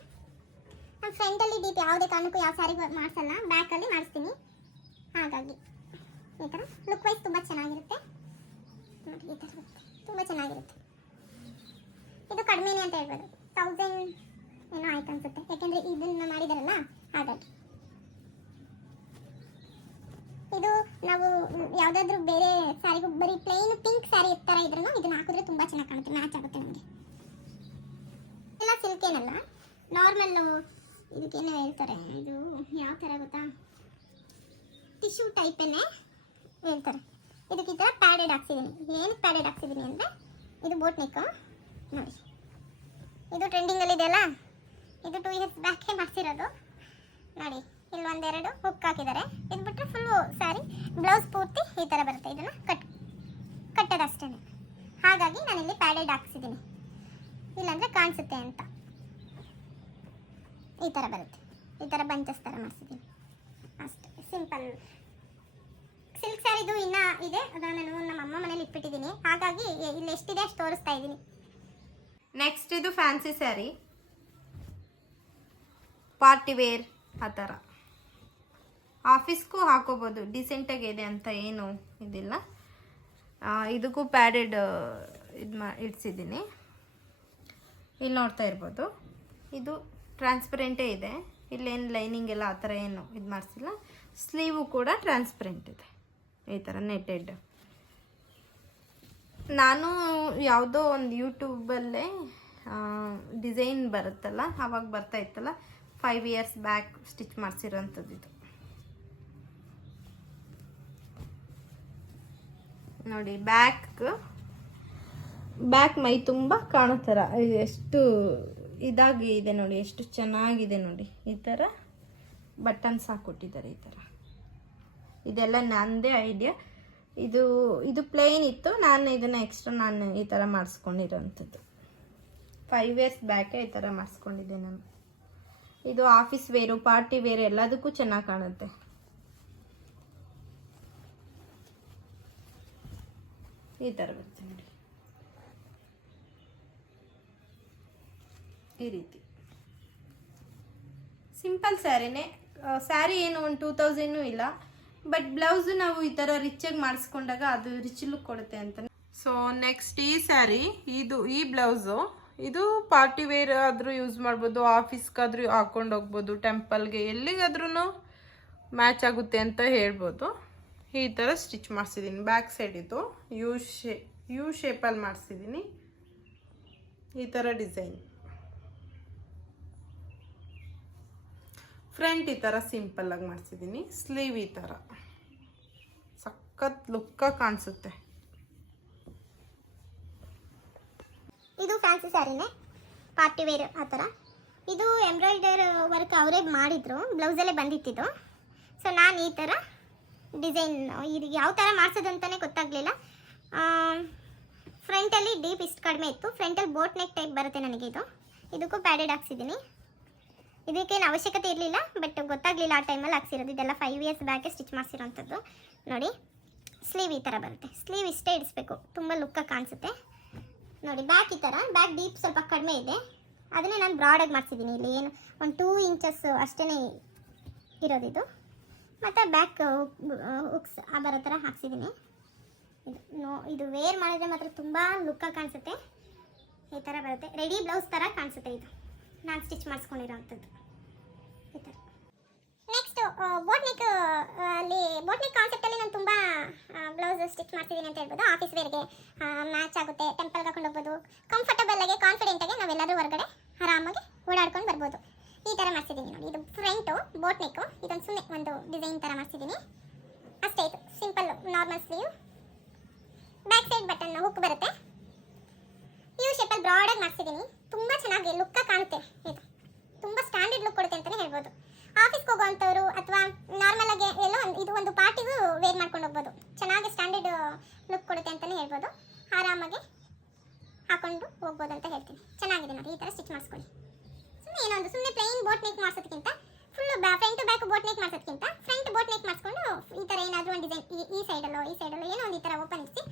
ನಮ್ಮ ಫ್ರಂಟಲ್ಲಿ ಡೀಪ್ ಯಾವುದೇ ಕಾರಣಕ್ಕೂ ಯಾವ ಸ್ಯಾರಿಗೆ ಮಾಡಿಸಲ್ಲ, ಬ್ಯಾಕಲ್ಲಿ ಮಾಡಿಸ್ತೀನಿ. ಹಾಗಾಗಿ ಈ ಥರ ಲುಕ್ ವೈಸ್ ತುಂಬ ಚೆನ್ನಾಗಿರುತ್ತೆ ನೋಡಿ. ಈ ಥರ ತುಂಬ ಚೆನ್ನಾಗಿರುತ್ತೆ. ಇದು ಕಡಿಮೆನೇ ಅಂತ ಹೇಳ್ಬೋದು, 1000 ಏನೋ ಆಯ್ತು ಅನ್ಸುತ್ತೆ, ಯಾಕೆಂದರೆ ಇದನ್ನು ಮಾಡಿದಾರಲ್ಲ ಹಾಗಾಗಿ. ಇದು ನಾವು ಯಾವುದಾದ್ರೂ ಬೇರೆ ಸ್ಯಾರಿಗೂ ಬರೀ ಪ್ಲೇನ್ ಪಿಂಕ್ ಸ್ಯಾರಿ ಥರ ಇದ್ರೂ ಇದನ್ನ ಹಾಕಿದ್ರೆ ತುಂಬ ಚೆನ್ನಾಗಿ ಕಾಣುತ್ತೆ, ಮ್ಯಾಚ್ ಆಗುತ್ತೆ ನಮಗೆ. ಎಲ್ಲ ಸಿಲ್ಕ್ ಏನಲ್ಲ, ನಾರ್ಮಲ್ಲು ಇದಕ್ಕೇನೋ ಹೇಳ್ತಾರೆ, ಇದು ಯಾವ ಥರ ಗೊತ್ತಾ, ಟಿಶ್ಯೂ ಟೈಪೇನೆ ಹೇಳ್ತಾರೆ. ಇದಕ್ಕೆ ಈ ಥರ ಪ್ಯಾಡೆಡ್ ಹಾಕ್ಸಿದ್ದೀನಿ. ಏನಕ್ಕೆ ಪ್ಯಾಡೆಡ್ ಹಾಕ್ಸಿದ್ದೀನಿ ಅಂದರೆ ಇದು ಬೋಟ್ ನೆಕ್ಕು ನೋಡಿ. ಇದು ಟ್ರೆಂಡಿಂಗಲ್ಲಿ ಇದೆಯಲ್ಲ, ಇದು 2 ಇಯರ್ಸ್ ಬ್ಯಾಕೇ ಮಾಡಿಸಿರೋದು ನೋಡಿ. ಇಲ್ಲಿ ಒಂದೆರಡು ಹುಕ್ ಹಾಕಿದ್ದಾರೆ. ಇದು ಬಿಟ್ಟರೆ ಫುಲ್ಲು ಸ್ಯಾರಿ ಬ್ಲೌಸ್ ಪೂರ್ತಿ ಈ ಥರ ಬರುತ್ತೆ. ಇದನ್ನು ಕಟ್ಟೋದಷ್ಟೇ. ಹಾಗಾಗಿ ನಾನಿಲ್ಲಿ ಪ್ಯಾಡೆಡ್ ಹಾಕ್ಸಿದ್ದೀನಿ, ಇಲ್ಲಾಂದರೆ ಕಾಣಿಸುತ್ತೆ ಅಂತ. ಈ ಥರ ಬರುತ್ತೆ, ಈ ಥರ ಬಂಚಸ್ ಥರ ಮಾಡಿಸಿದ್ದೀನಿ ಅಷ್ಟೇ, ಸಿಂಪಲ್. ಸಿಲ್ಕ್ ಸ್ಯಾರಿದು ಇನ್ನೂ ಇದೆ, ಅದನ್ನು ನಾನು ನಮ್ಮ ಅಮ್ಮ ಮನೇಲಿ ಇಟ್ಬಿಟ್ಟಿದ್ದೀನಿ. ಹಾಗಾಗಿ ಇಲ್ಲಿ ಎಷ್ಟಿದೆ ಅಷ್ಟು ತೋರಿಸ್ತಾ ಇದ್ದೀನಿ. ನೆಕ್ಸ್ಟ್ ಇದು ಫ್ಯಾನ್ಸಿ ಸ್ಯಾರಿ, ಪಾರ್ಟಿ ವೇರ್ ಆ ಥರ ಆಫೀಸ್ಗೂ ಹಾಕೋಬೋದು, ಡಿಸೆಂಟಾಗಿ ಇದೆ ಅಂತ ಏನು ಇದಿಲ್ಲ. ಇದಕ್ಕೂ ಪ್ಯಾಡೆಡ್ ಇಡ್ಸಿದ್ದೀನಿ. ಇಲ್ಲಿ ನೋಡ್ತಾ ಇರ್ಬೋದು, ಇದು ಟ್ರಾನ್ಸ್ಪರೆಂಟೇ ಇದೆ, ಇಲ್ಲೇನು ಲೈನಿಂಗ್ ಎಲ್ಲ ಆ ಥರ ಏನು ಇದು ಮಾಡಿಸಿಲ್ಲ. ಸ್ಲೀವು ಕೂಡ ಟ್ರಾನ್ಸ್ಪರೆಂಟ್ ಇದೆ, ಈ ಥರ ನೆಟೆಡ್. ನಾನು ಯಾವುದೋ ಒಂದು ಯೂಟ್ಯೂಬಲ್ಲೇ ಡಿಸೈನ್ ಬರುತ್ತಲ್ಲ, ಆವಾಗ ಬರ್ತಾ ಇತ್ತಲ್ಲ, 5 ಇಯರ್ಸ್ ಬ್ಯಾಕ್ ಸ್ಟಿಚ್ ಮಾಡಿಸಿರೋಂಥದ್ದು ಇದು ನೋಡಿ. ಬ್ಯಾಕ್ ಮೈ ತುಂಬ ಕಾಣೋ ಥರ ಎಷ್ಟು ಇದಾಗಿ ಇದೆ ನೋಡಿ, ಎಷ್ಟು ಚೆನ್ನಾಗಿದೆ ನೋಡಿ. ಈ ಥರ ಬಟನ್ಸ್ ಹಾಕ್ಕೊಟ್ಟಿದ್ದಾರೆ, ಈ ಥರ. ಇದೆಲ್ಲ ನನ್ನದೇ ಐಡಿಯಾ. ಇದು ಪ್ಲೇನ್ ಇತ್ತು, ನಾನು ಇದನ್ನು ಎಕ್ಸ್ಟ್ರಾ ನಾನು ಈ ಥರ ಮಾಡಿಸ್ಕೊಂಡಿರೋಂಥದ್ದು. 5 ಇಯರ್ಸ್ ಬ್ಯಾಕೆ ಈ ಥರ ಮಾಡಿಸ್ಕೊಂಡಿದ್ದೆ ನಾನು. ಇದು ಆಫೀಸ್ ವೇರು, ಪಾರ್ಟಿ ವೇರು ಎಲ್ಲದಕ್ಕೂ ಚೆನ್ನಾಗಿ ಕಾಣುತ್ತೆ. ಈ ಥರ ಬರುತ್ತೆ ನೋಡಿ, ಈ ರೀತಿ ಸಿಂಪಲ್ ಸ್ಯಾರಿನೇ. ಸ್ಯಾರಿ ಏನು ಒಂದು 2000 ಇಲ್ಲ, ಬಟ್ ಬ್ಲೌಸು ನಾವು ಈ ಥರ ರಿಚಾಗಿ ಮಾಡಿಸ್ಕೊಂಡಾಗ ಅದು ರಿಚ್ ಲುಕ್ ಕೊಡುತ್ತೆ ಅಂತ. ಸೊ ನೆಕ್ಸ್ಟ್ ಈ ಸ್ಯಾರಿ, ಈ ಬ್ಲೌಸು, ಇದು ಪಾರ್ಟಿ ವೇರ್ ಆದರೂ ಯೂಸ್ ಮಾಡ್ಬೋದು, ಆಫೀಸ್ಗಾದ್ರೂ ಹಾಕೊಂಡು ಹೋಗ್ಬೋದು, ಟೆಂಪಲ್ಗೆ ಎಲ್ಲಿಗಾದ್ರೂ ಮ್ಯಾಚ್ ಆಗುತ್ತೆ ಅಂತ ಹೇಳ್ಬೋದು. ಈ ಥರ ಸ್ಟಿಚ್ ಮಾಡಿಸಿದ್ದೀನಿ. ಬ್ಯಾಕ್ ಸೈಡ್ ಇದು ಯು ಶೇಪಲ್ಲಿ ಮಾಡಿಸಿದ್ದೀನಿ, ಈ ಥರ ಡಿಸೈನ್. ಫ್ರಂಟ್ ಈ ಥರ ಸಿಂಪಲ್ಲಾಗಿ ಮಾಡಿಸಿದ್ದೀನಿ. ಸ್ಲೀವ್ ಈ ಥರ ಸಖತ್ ಲುಕ್ಕಾಗಿ ಕಾಣಿಸುತ್ತೆ. ಇದು ಫ್ಯಾನ್ಸಿ ಸ್ಯಾರಿನೇ, ಪಾರ್ಟಿ ವೇರ್ ಆ ಥರ. ಇದು ಎಂಬ್ರಾಯ್ಡರ್ ವರ್ಕ್ ಅವರೇ ಮಾಡಿದ್ರು, ಬ್ಲೌಸಲ್ಲೇ ಬಂದಿತ್ತಿದ್ದು. ಸೊ ನಾನು ಈ ಥರ ಡಿಸೈನ್, ಇದು ಯಾವ ಥರ ಮಾಡಿಸೋದಂತಲೇ ಗೊತ್ತಾಗಲಿಲ್ಲ. ಫ್ರಂಟಲ್ಲಿ ಡೀಪ್ ಇಷ್ಟು ಕಡಿಮೆ ಇತ್ತು, ಫ್ರಂಟಲ್ಲಿ ಬೋಟ್ ನೆಕ್ ಟೈಪ್ ಬರುತ್ತೆ ನನಗೆ. ಇದಕ್ಕೂ ಪ್ಯಾಡೆಡ್ ಹಾಕ್ಸಿದ್ದೀನಿ. ಇದಕ್ಕೇನು ಅವಶ್ಯಕತೆ ಇರಲಿಲ್ಲ, ಬಟ್ ಗೊತ್ತಾಗಲಿಲ್ಲ ಆ ಟೈಮಲ್ಲಿ ಹಾಕ್ಸಿರೋದು. ಇದೆಲ್ಲ 5 ಇಯರ್ಸ್ ಬ್ಯಾಕೆ ಸ್ಟಿಚ್ ಮಾಡಿಸಿರೋಂಥದ್ದು ನೋಡಿ. ಸ್ಲೀವ್ ಈ ಥರ ಬರುತ್ತೆ, ಸ್ಲೀವ್ ಇಷ್ಟೇ ಇಡಿಸ್ಬೇಕು, ತುಂಬ ಲುಕ್ಕಾಗಿ ಕಾಣಿಸುತ್ತೆ ನೋಡಿ. ಬ್ಯಾಕ್ ಈ ಥರ, ಬ್ಯಾಕ್ ಡೀಪ್ ಸ್ವಲ್ಪ ಕಡಿಮೆ ಇದೆ, ಅದನ್ನೇ ನಾನು ಬ್ರಾಡಾಗಿ ಮಾಡಿಸಿದ್ದೀನಿ. ಇಲ್ಲಿ ಏನು ಒಂದು 2 ಇಂಚಸ್ ಅಷ್ಟೇ ಇರೋದಿದು. ಮತ್ತು ಬ್ಯಾಕ್ ಹುಕ್ಸ್ ಬರೋ ಥರ ಹಾಕ್ಸಿದ್ದೀನಿ. ಇದು ವೇರ್ ಮಾಡಿದ್ರೆ ಮಾತ್ರ ತುಂಬ ಲುಕ್ಕಾಗಿ ಕಾಣಿಸುತ್ತೆ. ಈ ಥರ ಬರುತ್ತೆ, ರೆಡಿ ಬ್ಲೌಸ್ ಥರ ಕಾಣಿಸುತ್ತೆ. ಇದು ನಾನು ಸ್ಟಿಚ್ ಮಾಡಿಸ್ಕೊಂಡಿರೋ ಅಂಥದ್ದು ಈ ಥರ. ನೆಕ್ಸ್ಟು ಬೋಟ್ ನೆಕ್ ಅಲ್ಲಿ ಬೋಟ್ ನೆಕ್ ಕಾನ್ಸೆಪ್ಟಲ್ಲಿ ನಾನು ತುಂಬ ಬ್ಲೌಸ್ ಸ್ಟಿಚ್ ಮಾಡ್ತಿದ್ದೀನಿ ಅಂತ ಹೇಳ್ಬೋದು. ಆಫೀಸ್ ವೇರ್ಗೆ ಮ್ಯಾಚ್ ಆಗುತ್ತೆ, ಟೆಂಪಲ್ಗೆ ಹಾಕೊಂಡು ಹೋಗ್ಬೋದು, ಕಂಫರ್ಟಬಲ್ ಆಗಿ ಕಾನ್ಫಿಡೆಂಟಾಗಿ ನಾವೆಲ್ಲರೂ ಹೊರಗಡೆ ಆರಾಮಾಗಿ ಓಡಾಡ್ಕೊಂಡು ಬರ್ಬೋದು. ಈ ಥರ ಮಾಡ್ತಿದ್ದೀನಿ ನೋಡಿ. ಇದು ಫ್ರಂಟು ಬೋಟ್ ನೆಕ್ಕು, ಇದೊಂದು ಸುಮ್ಮನೆ ಒಂದು ಡಿಸೈನ್ ಥರ ಮಾಡ್ತಿದ್ದೀನಿ ಅಷ್ಟೇ. ಇದು simple normal sleeve, back side button hook ಬರುತ್ತೆ. ಯು ಶೇಪಲ್ಲಿ ಬ್ರಾಡಾಗಿ ಮಾಡ್ತಿದ್ದೀನಿ. ತುಂಬ ಚೆನ್ನಾಗಿ ಲುಕ್ಕಾಗಿ ಕಾಣುತ್ತೆ. ಇದು ತುಂಬ ಸ್ಟ್ಯಾಂಡರ್ಡ್ ಲುಕ್ ಕೊಡುತ್ತೆ ಅಂತಲೇ ಹೇಳ್ಬೋದು. ಆಫೀಸ್ಗೆ ಹೋಗೋವಂಥವ್ರು ಅಥವಾ ನಾರ್ಮಲ್ ಆಗಿ ಎಲ್ಲೋ ಇದು ಒಂದು ಪಾರ್ಟಿಗೂ ವೇರ್ ಮಾಡ್ಕೊಂಡು ಹೋಗ್ಬೋದು. ಚೆನ್ನಾಗಿ ಸ್ಟ್ಯಾಂಡರ್ಡ್ ಲುಕ್ ಕೊಡುತ್ತೆ ಅಂತಲೇ ಹೇಳ್ಬೋದು. ಆರಾಮಾಗಿ ಹಾಕೊಂಡು ಹೋಗ್ಬೋದು ಅಂತ ಹೇಳ್ತೀನಿ. ಚೆನ್ನಾಗಿದೆ ನೋಡಿ, ಈ ಥರ ಸ್ಟಿಚ್ ಮಾಡಿಸ್ಕೊಳ್ಳಿ. ಸುಮ್ಮನೆ ಪ್ಲೈನ್ ಬೋಟ್ ನೆಕ್ ಮಾಡಿಸೋದಕ್ಕಿಂತ full front back boat neck ಮಾಡಿಸೋದಕ್ಕಿಂತ ಫ್ರಂಟ್ ಬೋಟ್ ನೆಕ್ ಮಾಡಿಸ್ಕೊಂಡು ಈ ಥರ ಏನಾದರೂ ಒಂದು ಡಿಸೈನ್ ಈ ಸೈಡಲ್ಲೋ ಏನೋ ಒಂದು ಈ ಥರ ಓಪನ್ ಇರಿಸಿ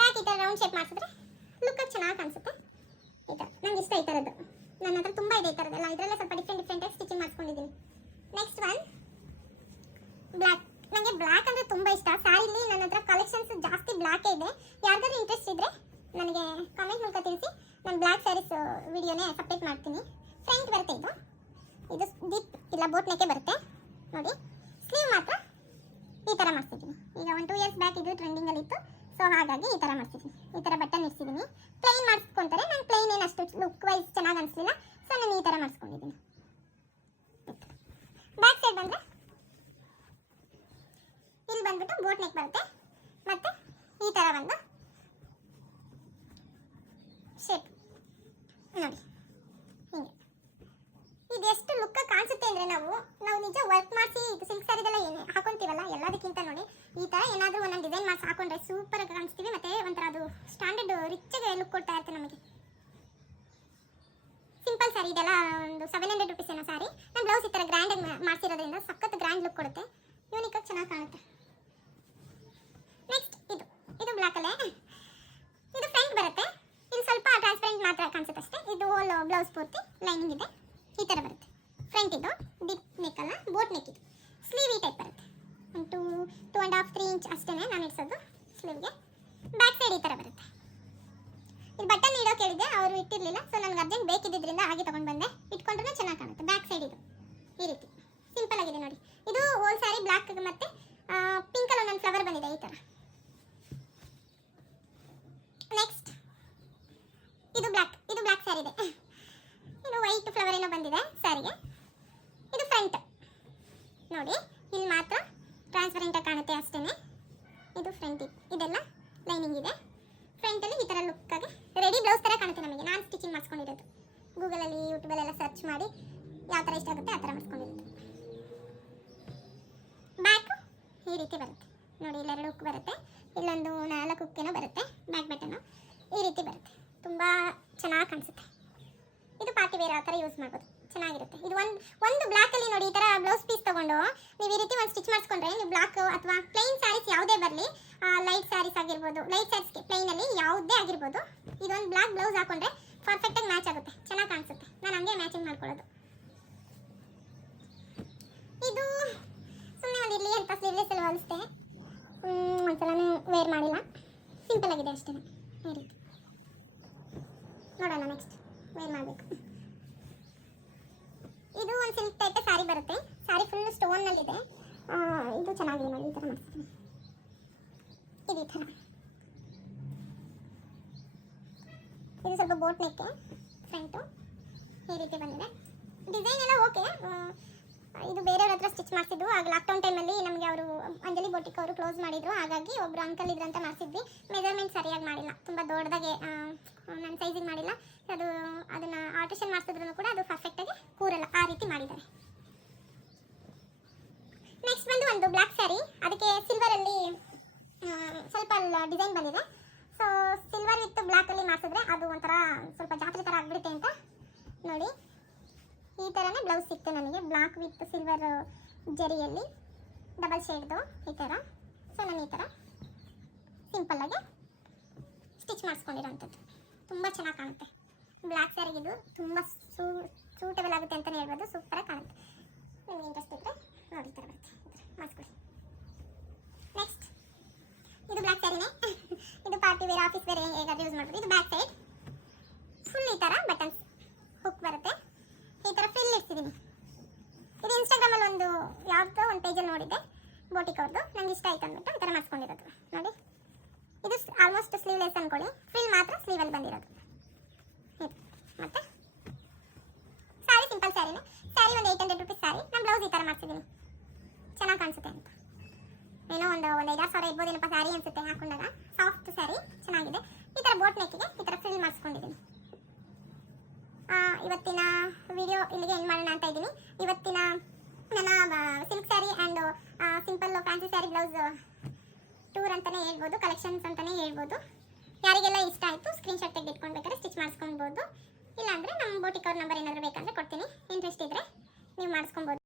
ಬ್ಯಾಕ್ ಈ ಥರ ರೌಂಡ್ ಶೇಪ್ ಮಾಡಿಸಿದ್ರೆ ಲುಕ್ಕಾಗಿ ಚೆನ್ನಾಗಿ ಕಾಣಿಸುತ್ತೆ. ಈ ಥರ ನಂಗೆ ಇಷ್ಟ ಈ ಥರದ್ದು. ನನ್ನ ಹತ್ರ ತುಂಬ ಇದೆ ಈ ಥರದ್ದೆಲ್ಲ. ಇದರಲ್ಲೇ ಸ್ವಲ್ಪ ಡಿಫ್ರೆಂಟಾಗಿ ಸ್ಟಿಚಿಂಗ್ ಮಾಡಿಸ್ಕೊಂಡಿದ್ದೀನಿ. Next one black. ನನಗೆ ಬ್ಲ್ಯಾಕ್ ಅಂದರೆ ತುಂಬ ಇಷ್ಟ. ಸ್ಯಾರಿಲಿ ನನ್ನ ಹತ್ರ ಕಲೆಕ್ಷನ್ಸ್ ಜಾಸ್ತಿ ಬ್ಲ್ಯಾಕೇ ಇದೆ. ಯಾರಿಗಾದ್ರೂ ಇಂಟ್ರೆಸ್ಟ್ ಇದ್ದರೆ ನನಗೆ ಕಮೆಂಟ್ ಮೂಲಕ ತಿಳಿಸಿ. ನಾನು ಬ್ಲ್ಯಾಕ್ ಸ್ಯಾರೀಸ್ ವಿಡಿಯೋನೇ ಸಪ್ರೇಟ್ ಮಾಡ್ತೀನಿ. ಫ್ರಂಟ್ ಬರುತ್ತೆ ಇದು ಡೀಪ್ ಇಲ್ಲ ಬೋಟ್ ನೆಕ್ಕೆ ಬರುತ್ತೆ ನೋಡಿ. ಸ್ಲೀವ್ ಮಾತ್ರ ಈ ಥರ ಮಾಡ್ತಿದ್ದೀನಿ. ಈಗ 1-2 ಇಯರ್ಸ್ ಬ್ಯಾಕ್ ಇದು ಟ್ರೆಂಡಿಂಗಲ್ಲಿತ್ತು. ಸೊ ಹಾಗಾಗಿ ಈ ಥರ ಮಾಡ್ತಿದ್ದೀನಿ. ಈ ಥರ ಬಟನ್ ಇಡ್ಸಿದ್ದೀನಿ. ಪ್ಲೈನ್ ಮಾಡಿಸ್ಕೊತಾರೆ. ನಾನು ಪ್ಲೈನ್ ಏನು ಅಷ್ಟು ಲುಕ್ ವೈಸ್ ಚೆನ್ನಾಗಿ ಅನಿಸ್ಲಿಲ್ಲ. ಸೊ ನಾನು ಈ ಥರ ಮಾಡಿಸ್ಕೊಂಡಿದ್ದೀನಿ. ಬ್ಯಾಕ್ ಸೈಡ್ ಬಂದರೆ ಇಲ್ಲಿ ಬಂದ್ಬಿಟ್ಟು ಬೋಟ್ ನೆಕ್ ಬರುತ್ತೆ. ಮತ್ತು ಈ ಥರ ಒಂದು ಶೇಪ್ ನೋಡಿ ಹಿಂಗೆ. ಇದು ಎಷ್ಟು ಲುಕ್ ಕಾಣಿಸುತ್ತೆ ಅಂದರೆ ನಾವು ನಿಜ ವರ್ಕ್ ಮಾಡಿಸಿ ಸಿಲ್ಕ್ ಸ್ಯಾರಿದೆಲ್ಲ ಏನು ಹಾಕೊಂತೀವಲ್ಲ ಎಲ್ಲದಕ್ಕಿಂತ ನೋಡಿ ಈ ಥರ ಏನಾದರೂ ಒಂದೊಂದು ಡಿಸೈನ್ ಮಾಡಿಸಿ ಹಾಕೊಂಡ್ರೆ ಸೂಪರಾಗಿ ಕಾಣಿಸ್ತೀವಿ. ಮತ್ತು ಒಂಥರ ಅದು ಸ್ಟ್ಯಾಂಡರ್ಡ್ ರಿಚ್ಗೆ ಲುಕ್ ಕೊಡ್ತಾ ಇರುತ್ತೆ ನಮಗೆ. ಸಿಂಪಲ್ ಸ್ಯಾರಿ ಇದೆಲ್ಲ ಒಂದು 700 ರುಪೀಸ್ ಏನೋ ಸ್ಯಾರಿ. ನಾನು ಬ್ಲೌಸ್ ಈ ಥರ ಗ್ರ್ಯಾಂಡಾಗಿ ಮಾಡಿಸಿರೋದ್ರಿಂದ ಸಖತ್ ಗ್ರ್ಯಾಂಡ್ ಲುಕ್ ಕೊಡುತ್ತೆ. ಯೂನಿಕಾಗಿ ಚೆನ್ನಾಗಿ ಕಾಣುತ್ತೆ. ನೆಕ್ಸ್ಟ್ ಇದು ಬ್ಲ್ಯಾಕಲ್ಲೇ ಇದು ಫ್ರಂಟ್ ಬರುತ್ತೆ. ಇದು ಸ್ವಲ್ಪ ಟ್ರಾನ್ಸ್ಪರೆಂಟ್ ಮಾತ್ರ ಕಾಣಿಸುತ್ತೆ ಅಷ್ಟೇ. ಇದು ಹೋಲ್ ಬ್ಲೌಸ್ ಪೂರ್ತಿ ಲೈನಿಂಗ್ ಇದೆ. ಈ ಥರ ಬರುತ್ತೆ. ಫ್ರಂಟ್ ಇದು ಡೀಪ್ ನೆಕ್ ಅಲ್ಲ, ಬೋಟ್ ನೆಕ್. ಇದು ಸ್ಲೀವ್ ಈ ಟೈಪ್ ಬರುತ್ತೆ. 2.5-3 ಇಂಚ್ ಅಷ್ಟೇ ನಾನು ಇಡ್ಸೋದು ಸ್ಲೀವ್ಗೆ. ಬ್ಯಾಕ್ ಸೈಡ್ ಈ ಥರ ಬರುತ್ತೆ. ಇದು ಬಟನ್ ಇಡೋ ಕೇಳಿದೆ, ಅವರು ಇಟ್ಟಿರಲಿಲ್ಲ. ಸೊ ನನಗೆ ಅರ್ಜೆಂಟ್ ಬೇಕಿದ್ದರಿಂದ ಹಾಗೆ ತೊಗೊಂಡು ಬಂದೆ. ಇಟ್ಕೊಂಡ್ರೆ ಚೆನ್ನಾಗಿ ಕಾಣುತ್ತೆ. ಬ್ಯಾಕ್ ಸೈಡ್ ಇದು ಈ ರೀತಿ ಸಿಂಪಲ್ ಆಗಿದೆ ನೋಡಿ. ಇದು ಹೋಲ್ ಸ್ಯಾರಿ ಬ್ಲ್ಯಾಕ್ ಮತ್ತು ಪಿಂಕಲ್ಲಿ ಒಂದೊಂದು ಫ್ಲವರ್ ಬಂದಿದೆ ಈ ಥರ. ನೆಕ್ಸ್ಟ್ ಇದು ಬ್ಲ್ಯಾಕ್ ಸ್ಯಾರಿ ಇದೆ. ಇದು ವೈಟ್ ಫ್ಲವರ್ ಏನೋ ಬಂದಿದೆ ಸ್ಯಾರಿಗೆ. ಇದು ಫ್ರಂಟ್ ನೋಡಿ, ಇಲ್ಲಿ ಮಾತ್ರ ಟ್ರಾನ್ಸ್ಪರೆಂಟಾಗಿ ಕಾಣುತ್ತೆ ಅಷ್ಟೇ. ಇದು ಫ್ರಂಟ್. ಇದೆಲ್ಲ ಲೈನಿಂಗ್ ಇದೆ. ಫ್ರಂಟಲ್ಲಿ ಈ ಥರ ಲುಕ್ಕಾಗಿ ರೆಡಿ ಬ್ಲೌಸ್ ಥರ ಕಾಣುತ್ತೆ ನಮಗೆ. ನಾನು ಸ್ಟಿಚಿಂಗ್ ಮಾಡಿಸ್ಕೊಂಡಿರೋದು ಗೂಗಲಲ್ಲಿ ಯೂಟ್ಯೂಬಲ್ಲೆಲ್ಲ ಸರ್ಚ್ ಮಾಡಿ ಯಾವ ಥರ ಇಷ್ಟ ಆಗುತ್ತೆ ಆ ಥರ ಮಾಡಿಸ್ಕೊಂಡಿರೋದು. ಬ್ಯಾಕ್ ಈ ರೀತಿ ಬರುತ್ತೆ ನೋಡಿ. ಇಲ್ಲೆರಡು ಹುಕ್ ಬರುತ್ತೆ, ಇಲ್ಲೊಂದು 4 ಹುಕ್ಕೇನೋ ಬರುತ್ತೆ. ಬ್ಯಾಕ್ ಬಟನ್ನು ಈ ರೀತಿ ಬರುತ್ತೆ. ತುಂಬ ಚೆನ್ನಾಗಿ ಕಾಣಿಸುತ್ತೆ. ಇದು ಪಾರ್ಟಿ ವೇರ್ ಆ ಥರ ಯೂಸ್ ಮಾಡ್ಬೋದು, ಚೆನ್ನಾಗಿರುತ್ತೆ. ಇದು ಒಂದು ಬ್ಲ್ಯಾಕಲ್ಲಿ ನೋಡಿ ಈ ಥರ ಬ್ಲೌಸ್ ಪೀಸ್ ತೊಗೊಂಡು ನೀವು ಈ ರೀತಿ ಒಂದು ಸ್ಟಿಚ್ ಮಾಡಿಸ್ಕೊಂಡ್ರೆ ನೀವು ಬ್ಲ್ಯಾಕ್ ಅಥವಾ ಪ್ಲೈನ್ ಸ್ಯಾರೀಸ್ ಯಾವುದೇ ಬರಲಿ, ಲೈಟ್ ಸ್ಯಾರೀಸ್ ಆಗಿರ್ಬೋದು, ಲೈಟ್ ಸ್ಯಾರೀಸ್ಗೆ ಪ್ಲೈನಲ್ಲಿ ಯಾವುದೇ ಆಗಿರ್ಬೋದು, ಇದೊಂದು ಬ್ಲ್ಯಾಕ್ ಬ್ಲೌಸ್ ಹಾಕೊಂಡ್ರೆ ಪರ್ಫೆಕ್ಟಾಗಿ ಮ್ಯಾಚ್ ಆಗುತ್ತೆ, ಚೆನ್ನಾಗಿ ಕಾಣಿಸುತ್ತೆ. ನಾನು ಹಂಗೆ ಮ್ಯಾಚಿಂಗ್ ಮಾಡ್ಕೊಳ್ಳೋದು. ಇದು ಸುಮ್ಮನೆ ಒಂದು ಇರಲಿ ಅಂತ ಸ್ಲೀವ್ಲೆಸ್ಸಲ್ಲಿ ಹೊಲಿಸ್ದೆ. ಒಂದ್ಸಲನೂ ವೇರ್ ಮಾಡಿಲ್ಲ, ಸಿಂಪಲ್ ಆಗಿದೆ ಅಷ್ಟೇ. ಈ ರೀತಿ ನೋಡೋಣ ನೆಕ್ಸ್ಟ್ ವೇರ್ ಮಾಡಬೇಕು. ಇದು ಒಂದು ಸಿಲ್ಕ್ ಟೈಪ್ ಸ್ಯಾರಿ ಬರುತ್ತೆ. ಸ್ಯಾರಿ ಫುಲ್ ಸ್ಟೋನ್ನಲ್ಲಿದೆ. ಇದು ಚೆನ್ನಾಗಿದೆ ನೋಡಿ. ಈ ಥರ ಮಾಡಿಸ್ತೀನಿ. ಇದು ಈ ಥರ. ಇದು ಸ್ವಲ್ಪ ಬೋಟ್ ನೆಕ್ಕೆ ಫ್ರಂಟು ಈ ರೀತಿ ಬಂದಿದೆ. ಡಿಸೈನ್ ಎಲ್ಲ ಓಕೆ. ಇದು ಬೇರೆಯವ್ರ ಹತ್ರ ಸ್ಟಿಚ್ ಮಾಡಿಸಿದ್ದು. ಆಗ ಲಾಕ್ಡೌನ್ ಟೈಮಲ್ಲಿ ನಮಗೆ ಅವರು ಅಂಜಲಿ ಬೋಟಿಕ್ ಅವರು ಕ್ಲೋಸ್ ಮಾಡಿದ್ರು. ಹಾಗಾಗಿ ಒಬ್ಬರು ಅಂಕಲ್ ಇದ್ರಂತ ಮಾಡಿಸಿದ್ವಿ. ಮೆಜರ್ಮೆಂಟ್ ಸರಿಯಾಗಿ ಮಾಡಿಲ್ಲ, ತುಂಬ ದೊಡ್ಡದಾಗೆ ನನ್ನ ಸೈಜಿಗೆ ಮಾಡಿಲ್ಲ. ಅದನ್ನು ಆಲ್ಟ್ರೇಷನ್ ಮಾಡಿಸಿದ್ರು ಕೂಡ ಅದು ಪರ್ಫೆಕ್ಟಾಗಿ ಕೂರಲ್ಲ, ಆ ರೀತಿ ಮಾಡಿದ್ದಾರೆ. ನೆಕ್ಸ್ಟ್ ಬಂದು ಒಂದು ಬ್ಲ್ಯಾಕ್ ಸ್ಯಾರಿ. ಅದಕ್ಕೆ ಸಿಲ್ವರಲ್ಲಿ ಸ್ವಲ್ಪ ಡಿಸೈನ್ ಬಂದಿದೆ. ಸೊ ಸಿಲ್ವರ್ ವಿತ್ ಬ್ಲ್ಯಾಕಲ್ಲಿ ಮಾಡಿಸಿದ್ರೆ ಅದು ಒಂಥರ ಸ್ವಲ್ಪ ಜಾತ್ರೆ ಥರ ಆಗಿಬಿಡುತ್ತೆ ಅಂತ ನೋಡಿ ಈ ಥರನೇ ಬ್ಲೌಸ್ ಸಿಕ್ತು ನನಗೆ. ಬ್ಲ್ಯಾಕ್ ವಿತ್ ಸಿಲ್ವರ್ ಜರಿಯಲ್ಲಿ ಡಬಲ್ ಶೇಡ್ದು ಈ ಥರ. ಸೊ ನಾನು ಈ ಥರ ಸಿಂಪಲ್ಲಾಗಿ ಸ್ಟಿಚ್ ಮಾಡಿಸ್ಕೊಂಡಿರೋಂಥದ್ದು. ತುಂಬ ಚೆನ್ನಾಗಿ ಕಾಣುತ್ತೆ. ಬ್ಲ್ಯಾಕ್ ಸ್ಯಾರಿಗಿದು ತುಂಬ ಸೂಟಬಲ್ ಆಗುತ್ತೆ ಅಂತಲೇ ಹೇಳ್ಬೋದು. ಸೂಪರಾಗಿ ಕಾಣುತ್ತೆ. ನಿಮಗೆ ಇಂಟ್ರೆಸ್ಟ್ ಇದ್ದರೆ ನೋಡಿ ಈ ಥರ ಬರುತ್ತೆ. ಮಾಡಿಸ್ಕೊಳ್ಳಿ. ನೆಕ್ಸ್ಟ್ ಇದು ಬ್ಲ್ಯಾಕ್ ಸ್ಯಾರಿನೇ. ಇದು ಪಾರ್ಟಿ ವೇರ್, ಆಫೀಸ್ ವೇರ್ ಹೇಗಾದ್ರೂ ಯೂಸ್ ಮಾಡ್ಬೋದು. ಇದು ಬ್ಯಾಕ್ ಸೈಡ್ ಫುಲ್ ಈ ಥರ ಬಟನ್ಸ್ ಹುಕ್ ಬರುತ್ತೆ. ಈ ಥರ ಫ್ರಿಲ್ ಇಡ್ತಿದ್ದೀನಿ. ಇದು ಇನ್ಸ್ಟಾಗ್ರಾಮಲ್ಲಿ ಒಂದು ಯಾವುದೋ ಒಂದು ಪೇಜ್ ಆಲ್ಮೋಸ್ಟ್ ಸ್ಲೀವ್ಲೆಸ್ ಅನ್ಕೊಳ್ಳಿ, ಫ್ರಿಲ್ ಮಾತ್ರ ಸ್ಲೀವಲ್ಲಿ ಬಂದಿರೋದು. ಇದು ಮತ್ತೆ ಸ್ಯಾರಿ ಸಿಂಪಲ್ ಸ್ಯಾರಿನೇ. ಸ್ಯಾರಿ ಒಂದು 800 ರುಪೀಸ್ ಸ್ಯಾರಿ. ನಾನು ಬ್ಲೌಸ್ ಈ ಥರ ಮಾಡ್ತಿದ್ದೀನಿ, ಚೆನ್ನಾಗಿ ಕಾಣಿಸುತ್ತೆ ಅಂತ. ಏನೋ ಒಂದು 5-6 ಸಾವಿರ ಇರ್ಬೋದೇನಪ್ಪ ಸ್ಯಾರಿ ಅನಿಸುತ್ತೆ ಹಾಕೊಂಡಾಗ. ಸಾಫ್ಟ್ ಸ್ಯಾರಿ ಚೆನ್ನಾಗಿದೆ. ಈ ಥರ ಬೋಟ್ ನೆಕ್ಕಿಗೆ ಈ ಥರ ಫ್ರಿಲ್ ಮಾಡಿಸ್ಕೊಂಡಿದ್ದೀನಿ. ಇವತ್ತಿನ ವಿಡಿಯೋ ಇಲ್ಲಿಗೆ ಎಂಡ್ ಮಾಡೋಣ ಅಂತ ಇದ್ದೀನಿ. ಇವತ್ತಿನ ನನ್ನ silk sari and simple fancy sari blouse tour ಅಂತಲೇ ಹೇಳ್ಬೋದು, ಕಲೆಕ್ಷನ್ಸ್ ಅಂತಲೇ ಹೇಳ್ಬೋದು. ಯಾರಿಗೆಲ್ಲ ಇಷ್ಟ ಆಯಿತು ಸ್ಕ್ರೀನ್ಶಾಟ್ ತೆಗೆದಿಟ್ಕೊಂಡು ಬೇಕಾದ್ರೆ ಸ್ಟಿಚ್ ಮಾಡಿಸ್ಕೊಬೋದು. ಇಲ್ಲಾಂದರೆ ನಮ್ಮ ಬೋಟಿಕ್ ಅವ್ರ ನಂಬರ್ ಏನಾದರೂ ಬೇಕಂದರೆ ಕೊಡ್ತೀನಿ. ಇಂಟ್ರೆಸ್ಟ್ ಇದ್ದರೆ ನೀವು ಮಾಡಿಸ್ಕೊಬೋದು.